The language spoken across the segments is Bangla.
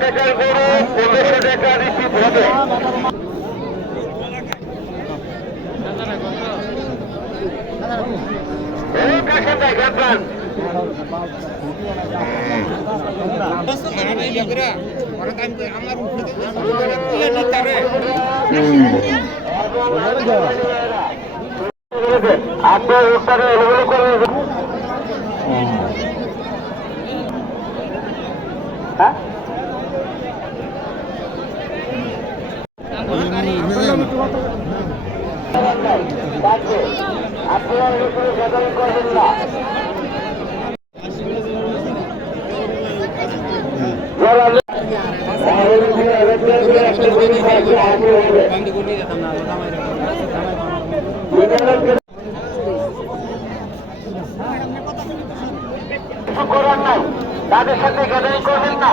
টাকার গরু পনেরোশো টাকা রিসিভ হবে। হ্যাঁ? আপনারা না কিছু করার নাই। তাদের সাথে গ্যাদারিং করবেন না।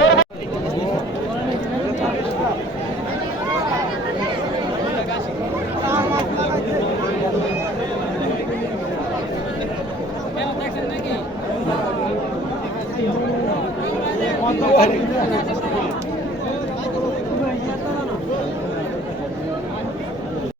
Olha.